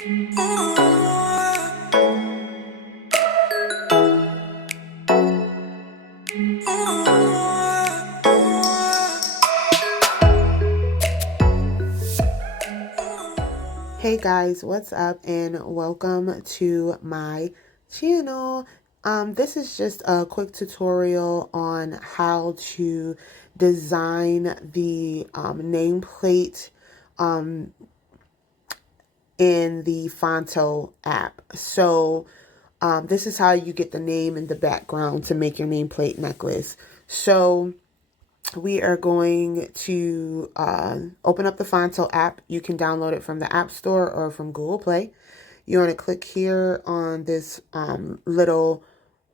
Hey guys, what's up and welcome to my channel. This is just a quick tutorial on how to design the nameplate in the Phonto app. So this is how you get the name in the background to make your nameplate necklace. So we are going to open up the Phonto app. You can download it from the App Store or from Google Play. You want to click here on this little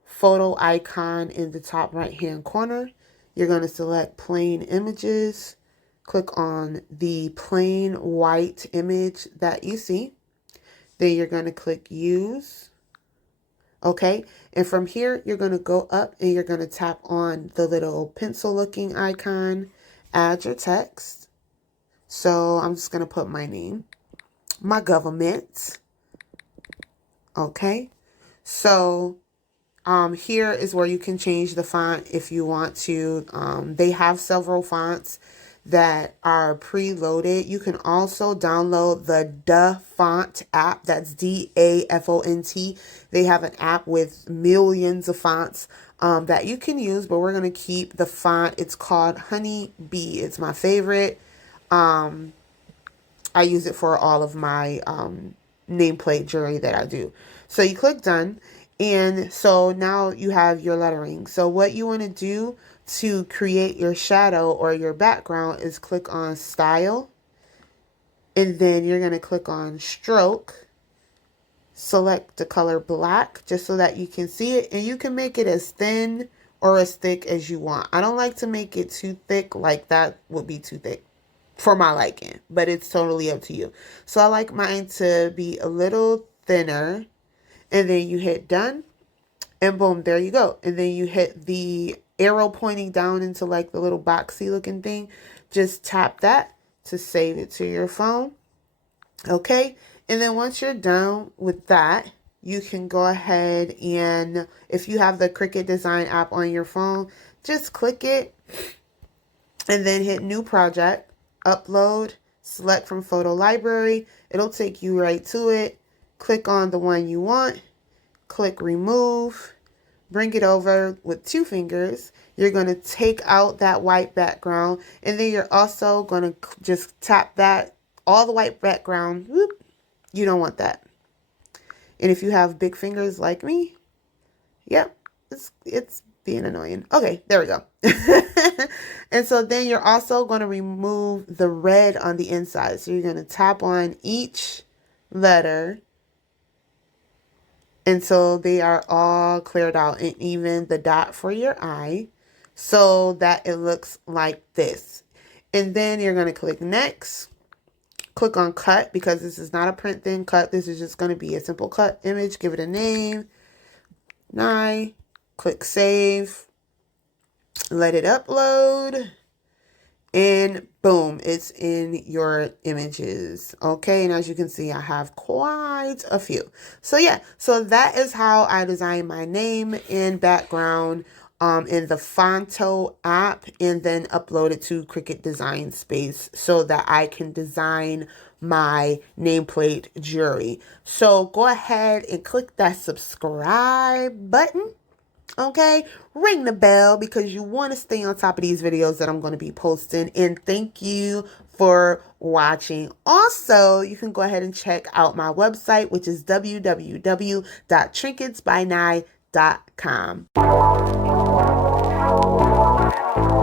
photo icon in the top right hand corner. You're going to select plain images. Click on the plain white image that you see. Then you're going to click use. Okay, and from here, you're going to go up and you're going to tap on the little pencil looking icon, add your text. So I'm just going to put my name, my government. Okay, so here is where you can change the font if you want to. They have several fonts that are preloaded. You can also download the Font app. That's DAFONT. They have an app with millions of fonts that you can use, but we're going to keep the font. It's called Honey Bee. It's my favorite. I use it for all of my nameplate jewelry that I do. So you click done. And so now you have your lettering. So what you want to do to create your shadow or your background is click on style. And then you're going to click on stroke. Select the color black just so that you can see it. And you can make it as thin or as thick as you want. I don't like to make it too thick, like that would be too thick for my liking. But it's totally up to you. So I like mine to be a little thinner. And then you hit done, and boom, there you go. And then you hit the arrow pointing down into like the little boxy looking thing. Just tap that to save it to your phone. Okay, and then once you're done with that, you can go ahead and if you have the Cricut Design app on your phone, just click it and then hit new project, upload, select from photo library. It'll take you right to it. Click on the one you want, click remove, bring it over with 2 fingers. You're going to take out that white background, and then you're also going to just tap that, all the white background. Whoop, you don't want that. And if you have big fingers like me, yep, it's being annoying. Okay, there we go. And so then you're also going to remove the red on the inside. So you're going to tap on each letter until they are all cleared out, and even the dot for your eye so that it looks like this. And then you're going to click next, click on cut because this is not a print thin cut. This is just going to be a simple cut image. Give it a name, click save, let it upload. And boom, it's in your images. Okay, and as you can see, I have quite a few. So yeah, so that is how I design my name and background in the Phonto app, and then upload it to Cricut Design Space so that I can design my nameplate jewelry. So go ahead and click that subscribe button. Okay, ring the bell because you want to stay on top of these videos that I'm going to be posting. And thank you for watching. Also, you can go ahead and check out my website, which is www.trinketsbyNye.com.